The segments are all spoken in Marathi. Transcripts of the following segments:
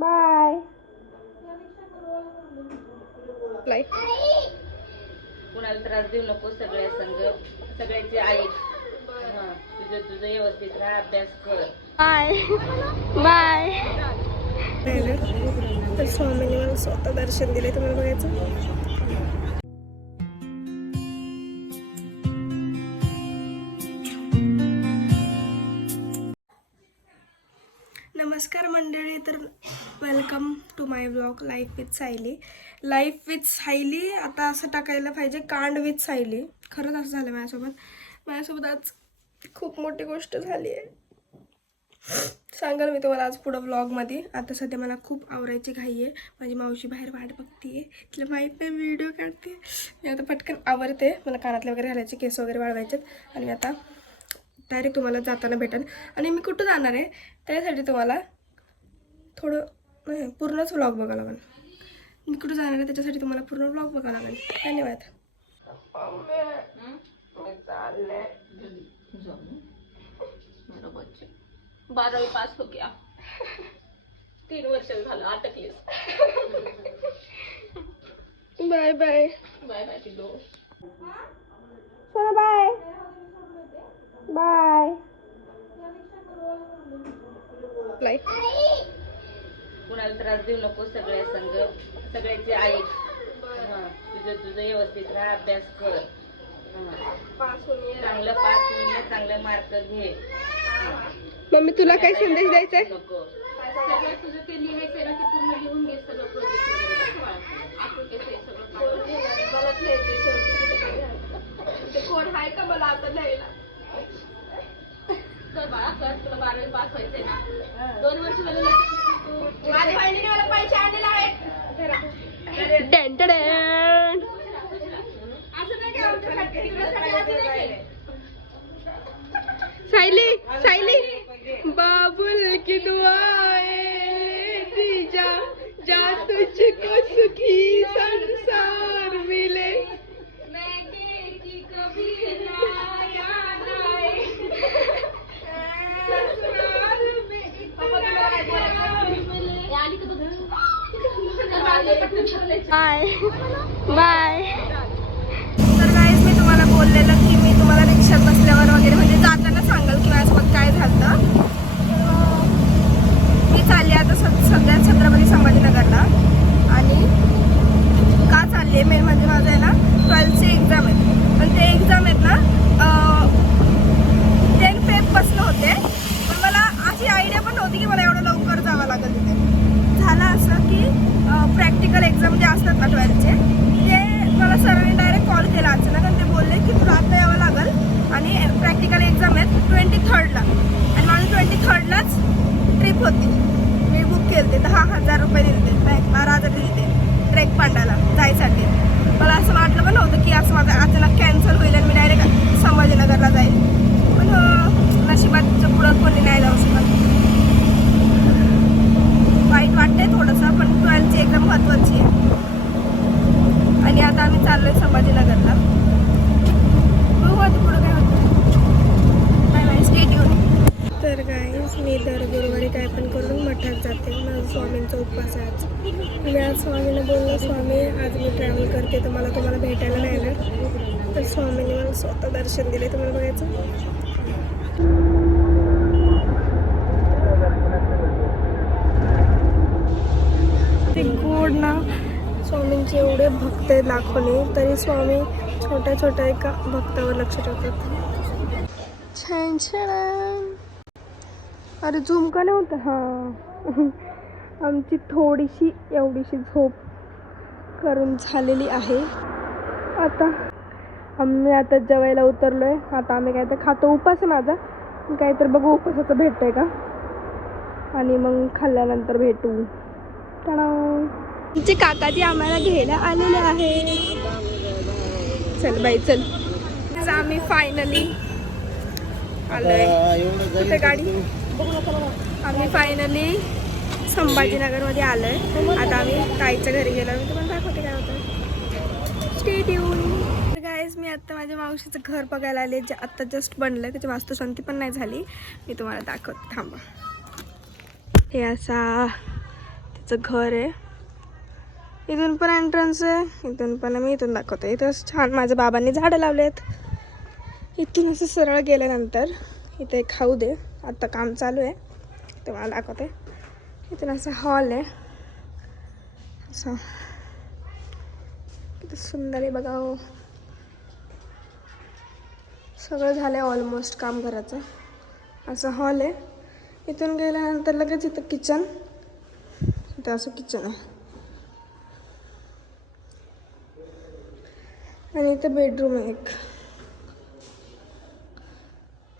बाय. कुणाला त्रास देऊ नको. सगळ्या संग सगळ्याची आई. तुझं तुझं व्यवस्थित राहा. अभ्यास कर. Bye bye. तर स्वामींनी मला स्वतः दर्शन दिले. तुम्हाला बघायचं. नमस्कार मंडळी. तर welcome to my blog life with Sayali. Life with Sayali आता असं टाकायला पाहिजे, कांड विथ सायली. खरंच असं झालं माझ्यासोबत आज खूप मोठी गोष्ट झाली आहे. सांगाल मी तुम्हाला आज पुढं ब्लॉगमध्ये. आता सध्या मला खूप आवरायची घाई आहे. माझी मावशी बाहेर वाट बघतीये, तिला माहीत नाही व्हिडिओ काढते. मी आता पटकन आवरते. मला कानातले वगैरे घालायचे, केस वगैरे वाळवायचे. आणि मी आता डायरेक्ट तुम्हाला जाताना भेटेल. आणि मी कुठं जाणार आहे त्यासाठी तुम्हाला थोडं पूर्णच व्लॉग बघावं लागेल. मी कुठं जाणार आहे त्याच्यासाठी तुम्हाला पूर्ण व्लॉग बघावं लागेल. धन्यवाद. बरोबर. 12वीं पास हो गया. 3 वर्ष झालं अटकलीस. Bye bye. बाय बाय पिल्लू. सोना बाय बाय. कुणाला त्रास देऊ नको. सगळ्या संग सगळ्याची आई. तुझं तुझं व्यवस्थित राहा. अभ्यास कर. चांगलं पास होऊन ये. चांगले मार्क घे. मम्मी तुला काय संदेश द्यायचा आहे? नको. सगळं तुझं ते लिहायचं ना, ते पूर्ण लिहून घे. सगळं प्रोजेक्ट वगैरे आपण ते सगळं कोण आहे का मला आता लिहायला? कर बाळा कर. तुला 12वी पास व्हायचंय ना. 2 वर्ष झाले तू. माझ्या बहिणीने मला पैसे आणलेले आहेत. असं नाही का आमच्यासाठी सायली सायली बाबुल की दुआएं दीजा जा तुझको सुखी संसार मिले. मैं की कभी ना याद आए. Bye bye. तर गाईज मी तुम्हाला बोललेलं की मी तुम्हाला रिक्षात बसल्यावर वगैरे म्हणजे जाताना सांगाल की माझ्यासोबत काय झालं. मी चालले आता सध्या छत्रपती संभाजीनगरला. आणि का चालली आहे मेन म्हणजे माझं आहे ना 12th एक्झाम आहे. पण ते एक्झाम आहेत ना 10 फेबपासून होते. पण मला अशी आयडिया पण नव्हती की मला एवढं लवकर जावं लागेल तिथे. झालं असं की प्रॅक्टिकल एक्झाम जे असतात ना 12thचे ते मला सरांनी डायरेक्ट कॉल केला अचानक. आणि ते बोलले की तुला आता यावं लागेल आणि प्रॅक्टिकल एक्झाम आहेत 23rdला. आणि माझं 23rdलाच ट्रिप होती. मी बुक केली होती. 10,000 रुपये दिले. 12,000 दिले ट्रेक पांडाला जायसाठी. मला असं वाटलं पण नव्हतं की असं माझं अचानक कॅन्सल होईल आणि मी डायरेक्ट संभाजीनगरला जाईल. पण नशिबाच्या पुढं कोणी नाही जाऊ शकत. वाईट वाटतंय थोडंसं, पण 12thची एक्झाम महत्त्वाची आहे. आणि आता आम्ही चाललोय संभाजीनगरला. बघू आता पुढं काय होतं. Bye bye. Stay tune. तर गाईज मी दर गुरुवारी काय पण करून मठात जाते. माझा स्वामींचा उपवास आहे आज. मी आज स्वामींना बोललो स्वामी आज मी ट्रॅव्हल करते तर मला तुम्हाला भेटायला नाही येणार. तर स्वामींनी मला स्वतः दर्शन दिले. तुम्हाला बघायचं. ते गोड ना स्वामींचे एवढे भक्त आहेत लाखोने, तरी स्वामी छोट्या छोट्या एका भक्तावर लक्ष ठेवतात. छान छान. अरे झूम का नव्हतं. हां आमची थोडीशी एवढीशी झोप करून झालेली आहे. आम्ही आता जेवायला उतरलो आहे. आता आम्ही काय तर खातो. उपास आहे माझा. काय तर बघू उपासाचं भेटतंय का. आणि मग खाल्ल्यानंतर भेटू. आमचे काकाजी आम्हाला घ्यायला आलेले आहे. चल बाई चल. आम्ही फायनली आलोय. कुठे गाडी. आम्ही फायनली संभाजीनगरमध्ये आलोय. आता आम्ही ताईच्या घरी गेलो. मी तुम्हाला दाखवते काय होतं. Stay tune. गाईज मी आत्ता माझ्या मावशीचं घर बघायला आले जे आत्ता जस्ट बनलं. त्याची वास्तुशांती पण नाही झाली. मी तुम्हाला दाखवते थांबा. हे असा आजचं घर आहे. इथून पण एंट्रन्स आहे, इथून पण. मी इथून दाखवते. इथं छान माझ्या बाबांनी झाडं लावलेत. इथून असं सरळ गेल्यानंतर इथे एक खाऊ दे, आत्ता काम चालू आहे ते मला दाखवते. इथून असं हॉल आहे, असं किती सुंदर आहे बघा. हो, सगळं झालं आहे ऑलमोस्ट काम करायचं. असं हॉल आहे. इथून गेल्यानंतर लगेच इथं किचन, इथं असं किचन आहे आणि इथं बेडरूम आहे एक.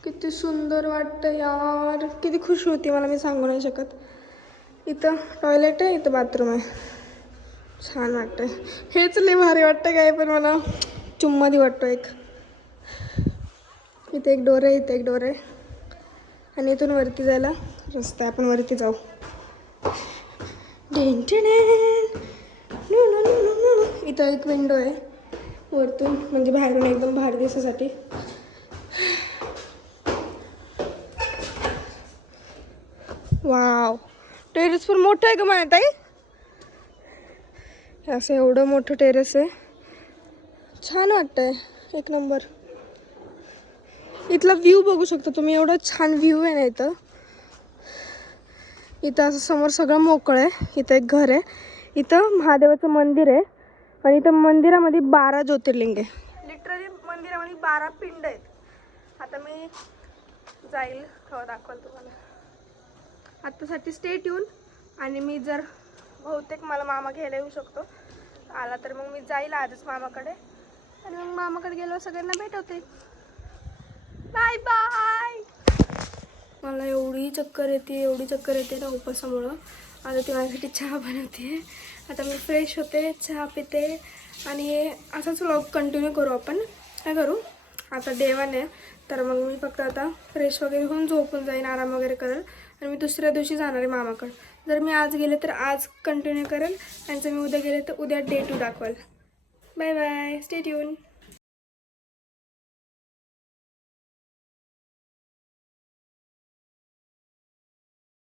किती सुंदर वाटतं यार, किती खुश होती मला, मी सांगू नाही शकत. इथं टॉयलेट आहे, इथं बाथरूम आहे. छान वाटतंय. हेच लय भारी वाटतं काय, पण मला चुम्मा दि वाटतो एक. इथे एक डोर आहे, इथे एक डोर आहे आणि इथून वरती जायला रस्ता आहे. आपण वरती जाऊ. इथं एक विंडो आहे वरतून, म्हणजे बाहेरून एकदम भारी दिसायसाठी. वाव, टेरेस पण मोठं आहे का माझ्या ताई? असं एवढं मोठं टेरेस आहे. छान वाटतंय, एक नंबर. इथला व्ह्यू बघू शकता तुम्ही, एवढं छान व्ह्यू आहे ना इथं. इथं असं समोर सगळं मोकळं आहे. इथं एक घर आहे, इथं महादेवाचं मंदिर आहे आणि इथं मंदिरामध्ये 12 ज्योतिर्लिंग आहे. लिटरली मंदिरामध्ये 12 पिंड आहेत. आता मी जाईल, हो दाखवाल तुम्हाला. आत्तासाठी स्टे ट्यून. आणि मी जर बहुतेक मला मामा घ्यायला येऊ शकतो, आला तर मग मी जाईल आजच मामाकडे आणि मग मामाकडे गेलो सगळ्यांना भेटवते. Bye bye. मला एवढी चक्कर येते ना उपासामुळं. आता ती माझ्यासाठी चहा बनवते. आता मी फ्रेश होते, चहा पिते आणि हे असाच व्लॉग कंटिन्यू करू आपण. काय करू आता, देवान आहे तर मग मी फक्त आता फ्रेश वगैरे होऊन झोपून जाईन, आराम वगैरे करेल आणि मी दुसऱ्या दिवशी जाणार आहे मामाकडे. जर मी आज गेले तर आज कंटिन्यू करेल आणि जर मी उद्या गेले तर उद्या डे 2 दाखवाल. Bye bye, stay tune.